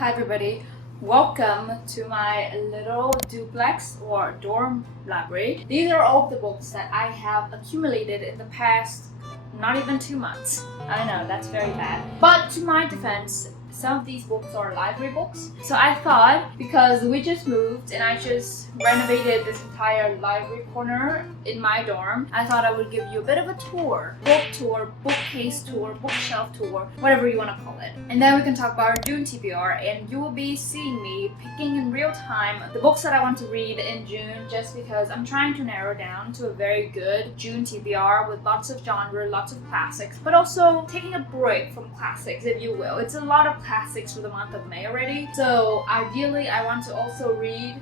Hi everybody, welcome to my little duplex or dorm library. These are all the books that I have accumulated in the past not even 2 months. I know, that's very bad. But to my defense, some of these books are library books. So I thought, because we just moved and I just renovated this entire library corner in my dorm, I thought I would give you a bit of a tour. Book tour, bookcase tour, bookshelf tour, whatever you want to call it. And then we can talk about our June TBR, and you will be seeing me picking in real time the books that I want to read in June, just because I'm trying to narrow down to a very good June TBR with lots of genre, lots of classics, but also taking a break from classics, if you will. It's a lot of classics for the month of May already. So ideally, I want to also read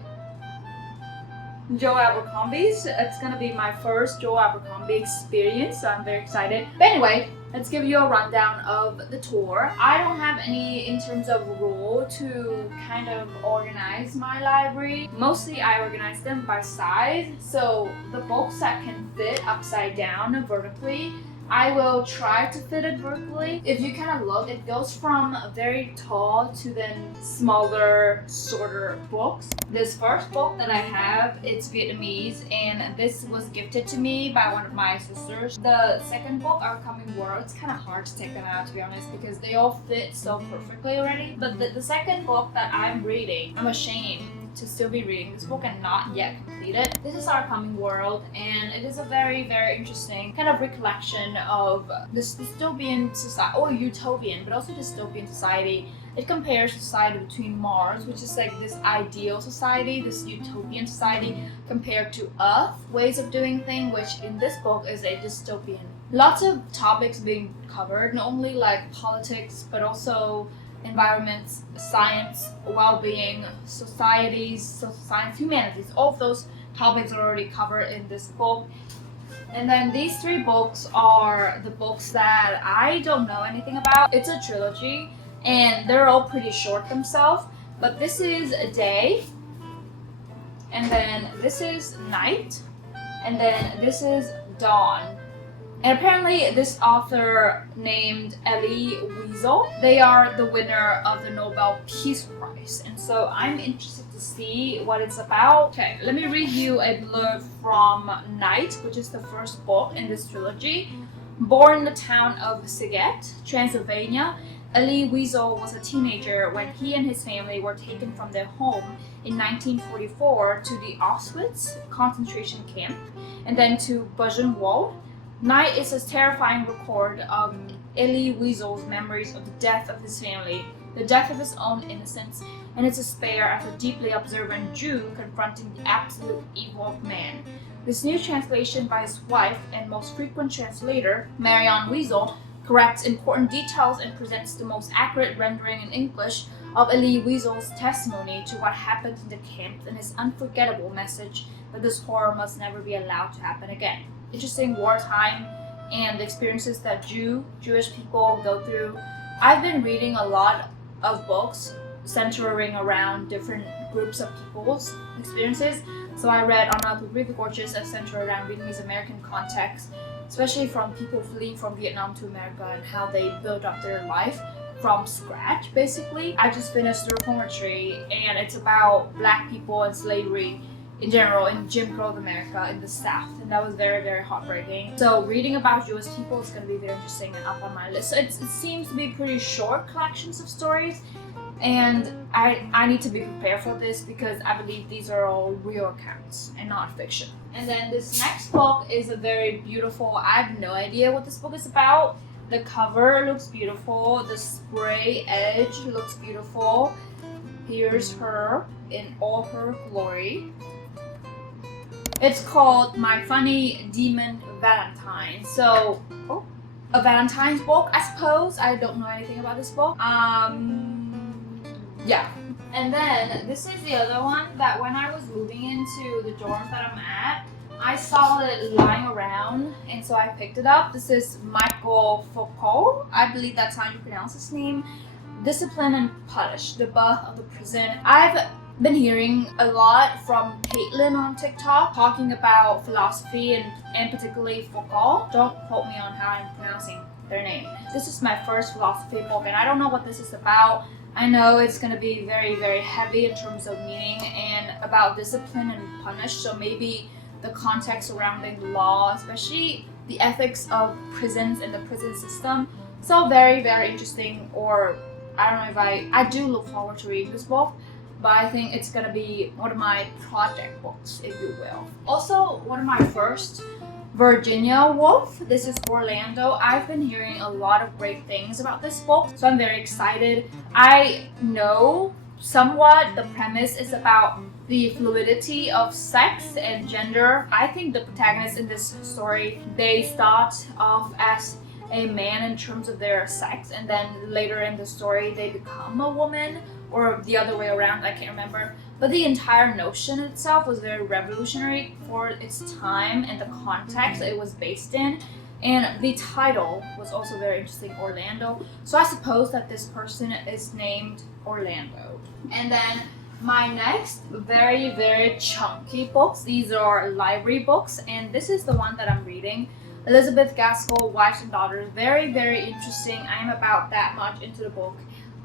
Joe Abercrombie's. It's gonna be my first Joe Abercrombie experience, so I'm very excited. But anyway, let's give you a rundown of the tour. I don't have any in terms of rule to kind of organize my library. Mostly I organize them by size, so the books that can fit upside down vertically, I will try to fit it vertically. If you kind of look, it goes from very tall to then smaller, shorter books. This first book that I have, it's Vietnamese, and this was gifted to me by one of my sisters. The second book, Our Coming World, it's kind of hard to take them out, to be honest, because they all fit so perfectly already. But the second book that I'm reading, I'm ashamed to still be reading this book and not yet complete it. This is Our Coming World, and it is a very, very interesting kind of recollection of this dystopian society, or utopian, but also dystopian society. It compares society between Mars, which is like this ideal society, this utopian society, compared to Earth ways of doing things, which in this book is a dystopian. Lots of topics being covered, not only like politics, but also environments, science, well-being, societies, social science, humanities. All of those topics are already covered in this book. And then these three books are the books that I don't know anything about. It's a trilogy, and they're all pretty short themselves. But this is a day, and then this is night, and then this is dawn. And apparently this author named Elie Wiesel, they are the winner of the Nobel Peace Prize. And so I'm interested to see what it's about. Okay, let me read you a blurb from Night, which is the first book in this trilogy. Born in the town of Szeged, Transylvania, Elie Wiesel was a teenager when he and his family were taken from their home in 1944 to the Auschwitz concentration camp and then to Buchenwald. Night is a terrifying record of Elie Wiesel's memories of the death of his family, the death of his own innocence, and his despair as a deeply observant Jew confronting the absolute evil of man. This new translation by his wife and most frequent translator, Marianne Wiesel, corrects important details and presents the most accurate rendering in English of Elie Wiesel's testimony to what happened in the camp and his unforgettable message that this horror must never be allowed to happen again. Interesting wartime and the experiences that Jewish people go through. I've been reading a lot of books centering around different groups of people's experiences. So I read On Earth with Really Gorgeous that center around Vietnamese American context, especially from people fleeing from Vietnam to America and how they built up their life from scratch, basically. I just finished the reformatory, and it's about Black people and slavery in general in Jim Crow America in the South, and that was very, very heartbreaking. So reading about Jewish people is going to be very interesting and up on my list. So it seems to be pretty short collections of stories, and I need to be prepared for this because I believe these are all real accounts and not fiction. And then this next book is a very beautiful, I have no idea what this book is about. The cover looks beautiful, the spray edge looks beautiful. Here's her in all her glory. It's called My Funny Demon Valentine. So, a Valentine's book, I suppose. I don't know anything about this book. Yeah. And then this is the other one that when I was moving into the dorms that I'm at, I saw it lying around, and so I picked it up. This is Michael Foucault. I believe that's how you pronounce his name. Discipline and Punish, the Birth of the Prison. I've been hearing a lot from Caitlin on TikTok talking about philosophy and particularly Foucault. Don't quote me on how I'm pronouncing their name. This is my first philosophy book, and I don't know what this is about. I know it's going to be very, very heavy in terms of meaning and about discipline and punish, so maybe the context surrounding law, especially the ethics of prisons and the prison system. So very, very interesting, or I don't know if I do look forward to reading this book, but I think it's gonna be one of my project books, if you will. Also, one of my first Virginia Woolf. This is Orlando. I've been hearing a lot of great things about this book, so I'm very excited. I know somewhat the premise is about the fluidity of sex and gender. I think the protagonists in this story, they start off as a man in terms of their sex, and then later in the story they become a woman, or the other way around, I can't remember. But the entire notion itself was very revolutionary for its time and the context it was based in. And the title was also very interesting, Orlando. So I suppose that this person is named Orlando. And then my next very, very chunky books, these are library books, and this is the one that I'm reading. Elizabeth Gaskell, Wives and Daughters. Very, very interesting. I am about that much into the book.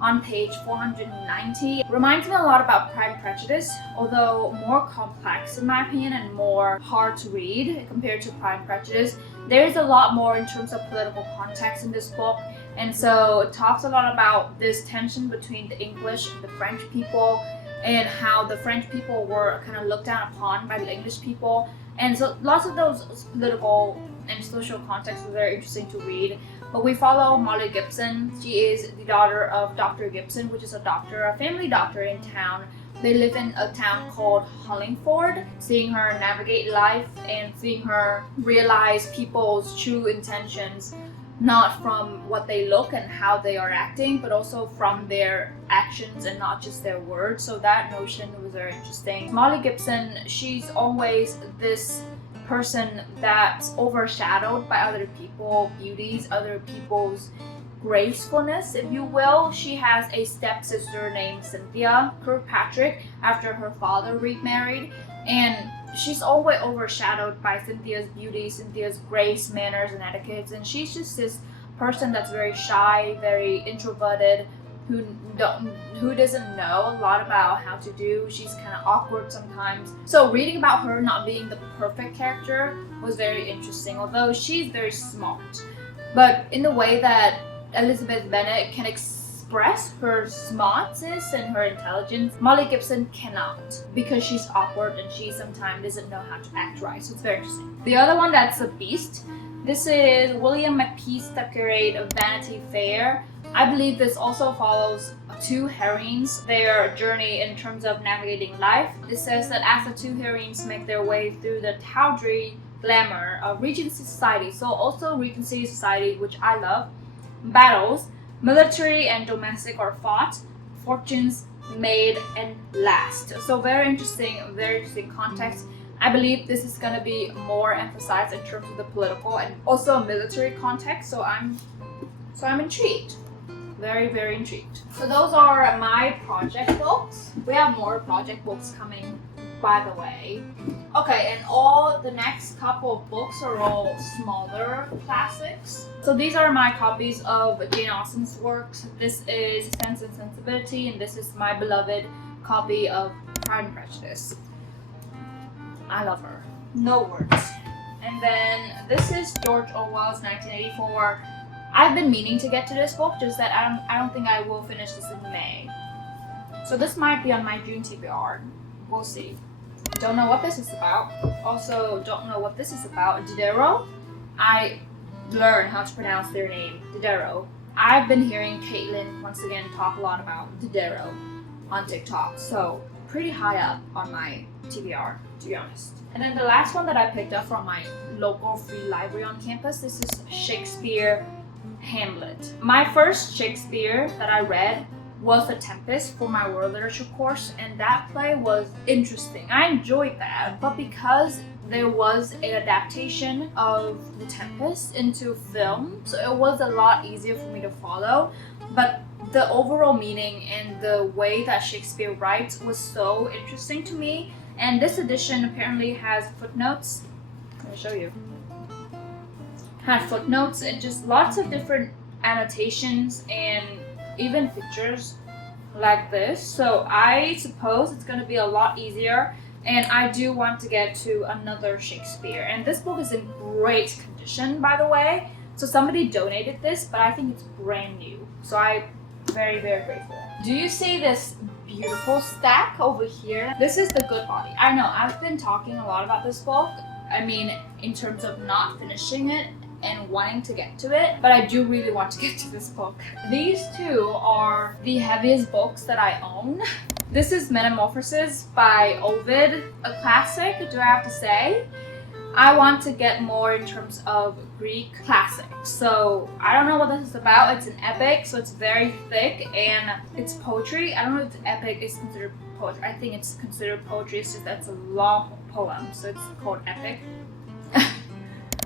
On page 490. Reminds me a lot about Pride and Prejudice, although more complex in my opinion and more hard to read compared to Pride and Prejudice. There's a lot more in terms of political context in this book, and so it talks a lot about this tension between the English and the French people, and how the French people were kind of looked down upon by the English people. And so lots of those political and social contexts were very interesting to read. But we follow Molly Gibson. She is the daughter of Dr. Gibson, which is a doctor, a family doctor in town. They live in a town called Hollingford. Seeing her navigate life and seeing her realize people's true intentions, not from what they look and how they are acting, but also from their actions and not just their words. So that notion was very interesting. Molly Gibson, she's always this person that's overshadowed by other people's beauties, other people's gracefulness, if you will. She has a stepsister named Cynthia Kirkpatrick after her father remarried, and she's always overshadowed by Cynthia's beauty, Cynthia's grace, manners, and etiquettes, and she's just this person that's very shy, very introverted, who doesn't know a lot about how to do. She's kind of awkward sometimes. So reading about her not being the perfect character was very interesting, although she's very smart. But in the way that Elizabeth Bennet can express her smartness and her intelligence, Molly Gibson cannot, because she's awkward and she sometimes doesn't know how to act right. So it's very interesting. The other one that's a beast, this is William Makepeace Thackeray of Vanity Fair. I believe this also follows two heroines, their journey in terms of navigating life. It says that as the two heroines make their way through the tawdry glamour of Regency Society, so also Regency Society, which I love, battles, military and domestic, are fought, fortunes made and last. So very interesting context. I believe this is going to be more emphasized in terms of the political and also military context, so I'm intrigued. Very, very intrigued. So those are my project books. We have more project books coming, by the way. Okay, and all the next couple of books are all smaller classics. So these are my copies of Jane Austen's works. This is Sense and Sensibility, and this is my beloved copy of Pride and Prejudice. I love her. No words. And then this is George Orwell's 1984. I've been meaning to get to this book, just that I don't think I will finish this in May. So this might be on my June TBR. We'll see. Don't know what this is about. Also, don't know what this is about. Diderot. I learned how to pronounce their name. Diderot. I've been hearing Caitlin once again talk a lot about Diderot on TikTok. So pretty high up on my TBR, to be honest. And then the last one that I picked up from my local free library on campus, this is Shakespeare Hamlet. My first Shakespeare that I read was The Tempest for my world literature course, and that play was interesting. I enjoyed that, but because there was an adaptation of The Tempest into film, so it was a lot easier for me to follow. But the overall meaning and the way that Shakespeare writes was so interesting to me, and this edition apparently has footnotes. Let me show you. Had footnotes and just lots of different annotations and even pictures like this. So I suppose it's going to be a lot easier. And I do want to get to another Shakespeare. And this book is in great condition, by the way. So somebody donated this, but I think it's brand new. So I'm very, very grateful. Do you see this beautiful stack over here? This is The Good Body. I know, I've been talking a lot about this book. I mean, in terms of not finishing it and wanting to get to it, but I do really want to get to this book. These two are the heaviest books that I own. This is Metamorphosis by Ovid, a classic, do I have to say? I want to get more in terms of Greek classics. So I don't know what this is about. It's an epic, so it's very thick and it's poetry. I don't know if epic is considered poetry. I think it's considered poetry. It's just that's a long poem, so it's called epic.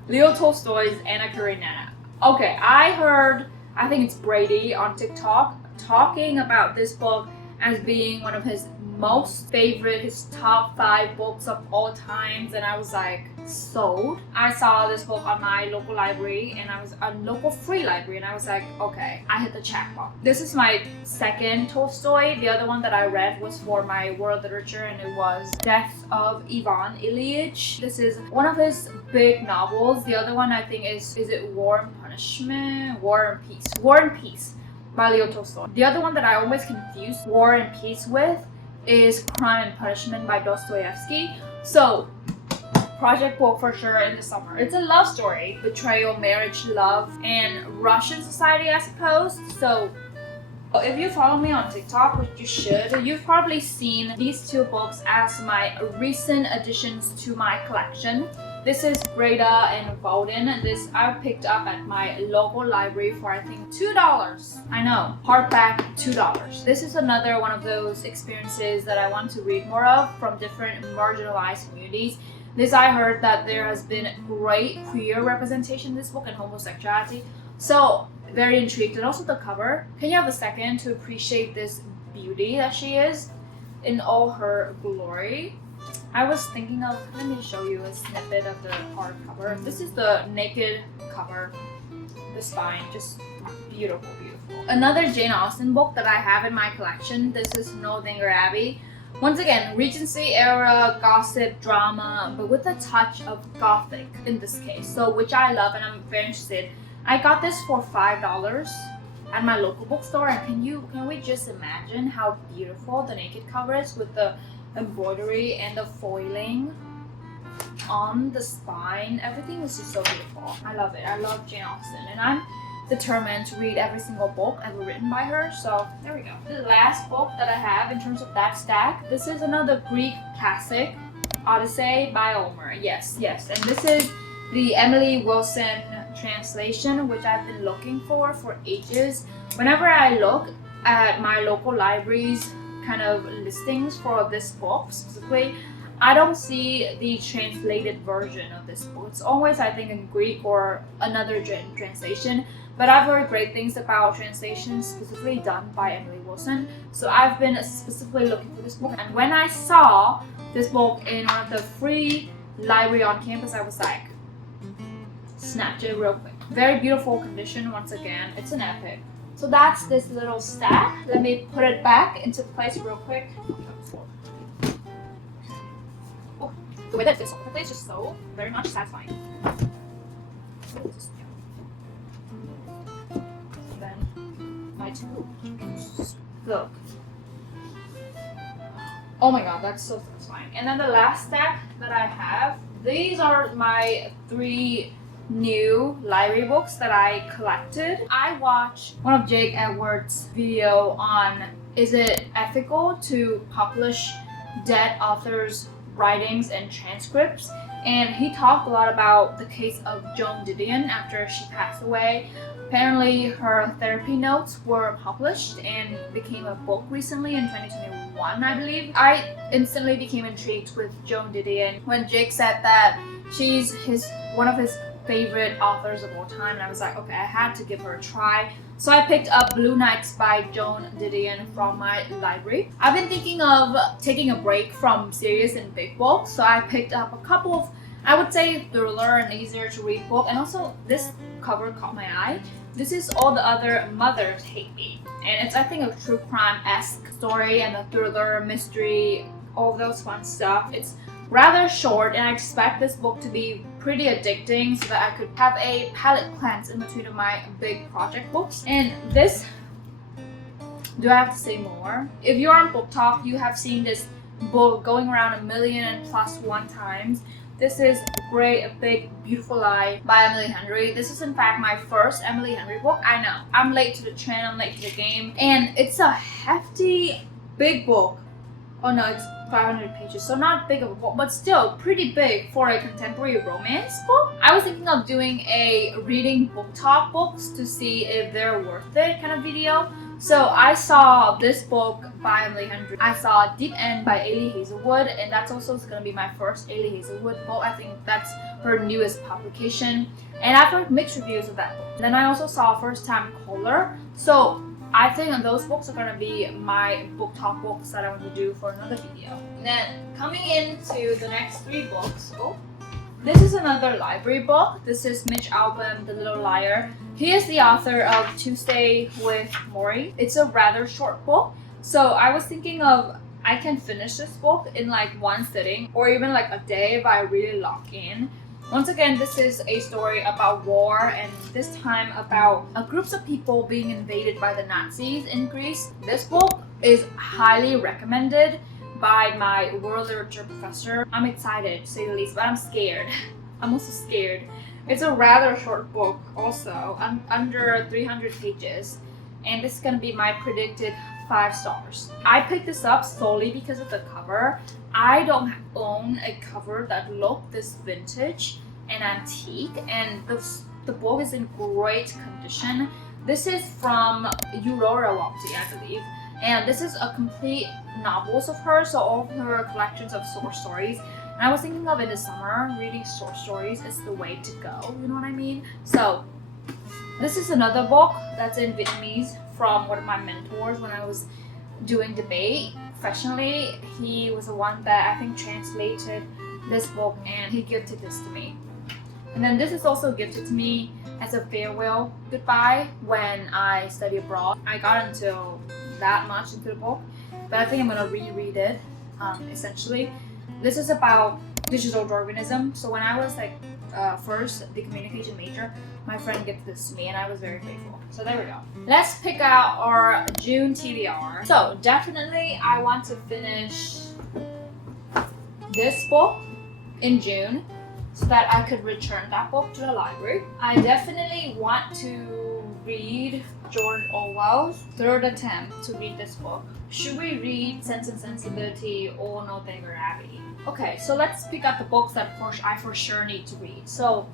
Leo Tolstoy's Anna Karenina. Okay, I think it's Brady on TikTok talking about this book as being one of his most favorite, his top 5 books of all times, and I was like, sold. I saw this book on my local library, and I was a local free library, and I was like, okay, I hit the jackpot. This is my second Tolstoy. The other one that I read was for my world literature, and it was Death of Ivan Ilyich. This is one of his big novels. The other one I think is it War and Punishment? War and Peace. War and Peace by Leo Tolstoy. The other one that I always confuse War and Peace with is Crime and Punishment by Dostoevsky. So, project book for sure in the summer. It's a love story, betrayal, marriage, love, and Russian society, I suppose. So, if you follow me on TikTok, which you should, you've probably seen these two books as my recent additions to my collection. This is Breda and Bowden. This I picked up at my local library for I think $2. I know, hardback $2. This is another one of those experiences that I want to read more of from different marginalized communities. This I heard that there has been great queer representation in this book and homosexuality. So very intrigued. And also the cover. Can you have a second to appreciate this beauty that she is in all her glory? I was thinking of, let me show you a snippet of the hardcover. This is the naked cover, the spine, just beautiful, beautiful. Another Jane Austen book that I have in my collection, this is Northanger Abbey. Once again, Regency era gossip drama, but with a touch of gothic in this case, so which I love and I'm very interested. I got this for $5 at my local bookstore, and can we just imagine how beautiful the naked cover is with the embroidery and the foiling on the spine. Everything is just so beautiful. I love it. I love Jane Austen, and I'm determined to read every single book ever written by her. So there we go. The last book that I have in terms of that stack, this is another Greek classic, Odyssey by Homer. Yes, and this is the Emily Wilson translation, which I've been looking for ages. Whenever I look at my local libraries kind of listings for this book specifically, I don't see the translated version of this book. It's always, I think, in Greek or another translation, but I've heard great things about translations specifically done by Emily Wilson, so I've been specifically looking for this book, and when I saw this book in one of the free library on campus, I was like, snatch it real quick. Very beautiful condition once again. It's an epic. So that's this little stack. Let me put it back into place real quick. Oh, the way that it fits on is just so very much satisfying. Then my two. Look. Oh my god, that's so satisfying. And then the last stack that I have, these are my 3 new library books that I collected. I watched one of Jake Edwards' video on is it ethical to publish dead authors' writings and transcripts, and he talked a lot about the case of Joan Didion after she passed away. Apparently her therapy notes were published and became a book recently in 2021, I believe. I instantly became intrigued with Joan Didion when Jake said that she's one of his favorite authors of all time, and I was like, okay, I had to give her a try. So I picked up Blue Nights by Joan Didion from my library. I've been thinking of taking a break from serious and big books, so I picked up a couple of, I would say, thriller and easier to read book, and also this cover caught my eye. This is All the Other Mothers Hate Me. And it's, I think, a true crime-esque story and a thriller, mystery, all those fun stuff. It's rather short, and I expect this book to be pretty addicting so that I could have a palate cleanse in between of my big project books. And this, do I have to say more? If you're on Book Talk, you have seen this book going around 1,000,000+1 times. This is Great, A Big, Beautiful Lie by Emily Henry. This is in fact my first Emily Henry book. I know, I'm late to the trend, I'm late to the game. And it's a hefty, big book. Oh no, it's 500 pages, so not big of a book, but still pretty big for a contemporary romance book. I was thinking of doing a reading Book Talk books to see if they're worth it kind of video. So I saw this book by Emily Henry. I saw Deep End by Ailey Hazelwood, and that's also going to be my first Ailey Hazelwood book. I think that's her newest publication, and I've heard mixed reviews of that book. Then I also saw First Time Caller. So I think those books are going to be my Book Talk books that I want to do for another video. And then coming into the next 3 books. This is another library book. This is Mitch Albom, The Little Liar. He is the author of Tuesday with Morrie. It's a rather short book. So I was thinking of, I can finish this book in like one sitting or even like a day if I really lock in. Once again, this is a story about war, and this time about groups of people being invaded by the Nazis in Greece. This book is highly recommended by my world literature professor. I'm excited to say the least, but I'm scared. I'm also scared. It's a rather short book also, under 300 pages, and this is going to be my predicted 5 stars. I picked this up solely because of the cover. I don't own a cover that looked this vintage and antique, and the book is in great condition. This is from Aurora Wapti, I believe, and this is a complete novels of hers, so all of her collections of short stories. And I was thinking of in the summer, reading short stories is the way to go, you know what I mean? So this is another book that's in Vietnamese from one of my mentors when I was doing debate professionally. He was the one that I think translated this book, and he gifted this to me. And then this is also gifted to me as a farewell goodbye when I studied abroad. I got until that much into the book, but I think I'm gonna reread it, essentially. This is about digital Darwinism. So when I was like first the communication major, my friend gifted this to me and I was very grateful. So there we go. Let's pick out our June TBR. So definitely I want to finish this book in June so that I could return that book to the library. I definitely want to read George Orwell's third attempt to read this book. Should we read Sense and Sensibility or Northanger Abbey? Okay, so let's pick out the books that I for sure need to read. So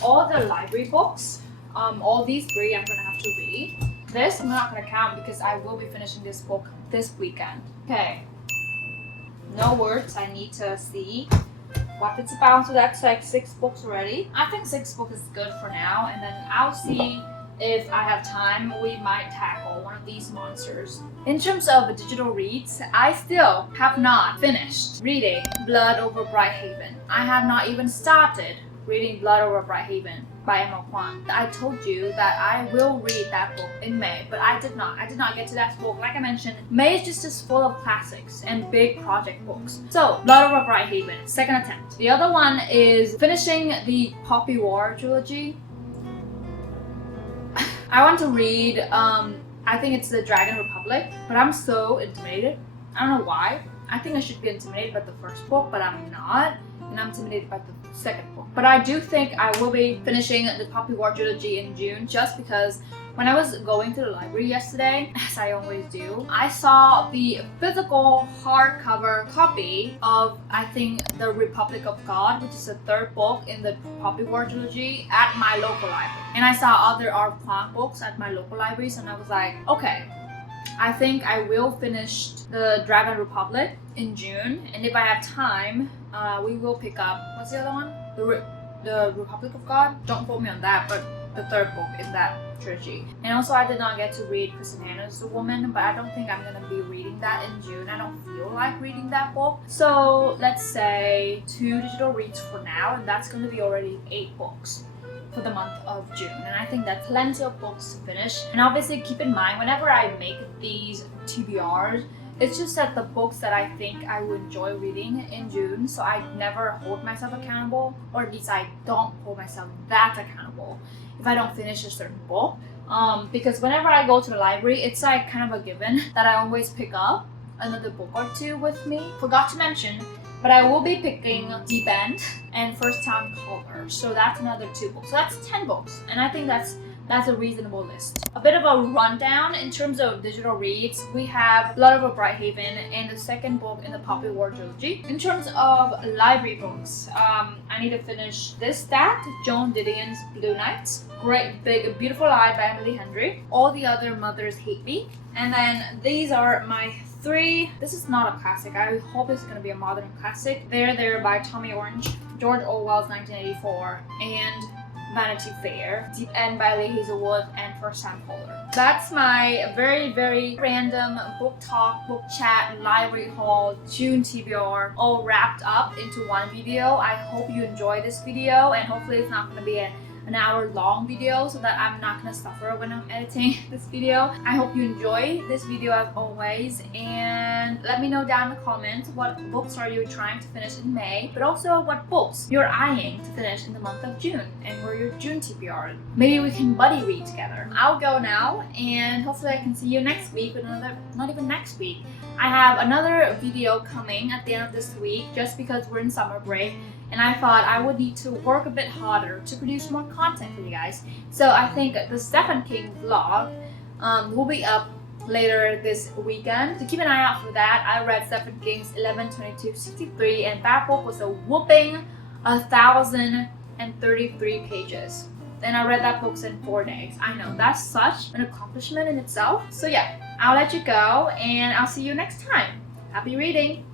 all the library books, all these 3 I'm gonna have to read. This I'm not gonna count because I will be finishing this book this weekend. Okay, no words, I need to see what it's about. So that's like 6 books already. I think 6 books is good for now, and then I'll see if I have time, we might tackle one of these monsters. In terms of digital reads, I still have not finished reading Blood Over Brighthaven. I have not even started reading Blood Over Brighthaven by Emma Kwan. I told you that I will read that book in May, but I did not. I did not get to that book. Like I mentioned, May is just as full of classics and big project books. So, Blood Over Brighthaven, second attempt. The other one is finishing the Poppy War trilogy. I want to read, I think it's the Dragon Republic, but I'm so intimidated. I don't know why. I think I should be intimidated by the first book, but I'm not, and I'm intimidated by the second book. But I do think I will be finishing the Poppy War trilogy in June, just because when I was going to the library yesterday, as I always do, I saw the physical hardcover copy of, I think, The Republic of God, which is the 3rd book in the Poppy War trilogy, at my local library. And I saw other Art Plant books at my local libraries, and I was like, okay, I think I will finish the Dragon Republic in June, and if I have time, we will pick up, what's the other one? The Republic of God? Don't quote me on that, but the 3rd book in that trilogy. And also I did not get to read Kristen Hanna's The Woman, but I don't think I'm gonna be reading that in June. I don't feel like reading that book. So let's say 2 digital reads for now, and that's gonna be already 8 books. for the month of June, and I think that's plenty of books to finish. And obviously keep in mind, whenever I make these TBRs, it's just that the books that I think I would enjoy reading in June, so I never hold myself accountable, or at least I don't hold myself that accountable if I don't finish a certain book. Because whenever I go to the library, it's like kind of a given that I always pick up another book or two with me. Forgot to mention, but I will be picking Deep End and First Time Caller. So that's another 2 books. So that's 10 books. And I think that's a reasonable list. A bit of a rundown in terms of digital reads. We have Blood Over Brighthaven and the second book in the Poppy War trilogy. In terms of library books, I need to finish this stack, Joan Didion's Blue Nights. Great Big Beautiful Lie by Emily Henry. All the Other Mothers Hate Me. And then these are my 3. This is not a classic. I hope this is going to be a modern classic. There by Tommy Orange, George Orwell's 1984, and Vanity Fair, Deep End by Lee Hazelwood, and First Time Caller. That's my very, very random book talk, book chat, library haul, June TBR, all wrapped up into one video. I hope you enjoy this video, and hopefully it's not going to be an hour long video so that I'm not gonna suffer when I'm editing this video. I hope you enjoy this video as always, and let me know down in the comments what books are you trying to finish in May, but also what books you're eyeing to finish in the month of June and where your June TBR. Maybe we can buddy read together. I'll go now, and hopefully I can see you next week with another, not even next week. I have another video coming at the end of this week just because we're in summer break, and I thought I would need to work a bit harder to produce more content for you guys. So I think the Stephen King vlog will be up later this weekend. So keep an eye out for that. I read Stephen King's 11/22/63, and that book was a whooping 1,033 pages. And I read that book in 4 days. I know, that's such an accomplishment in itself. So yeah, I'll let you go, and I'll see you next time. Happy reading!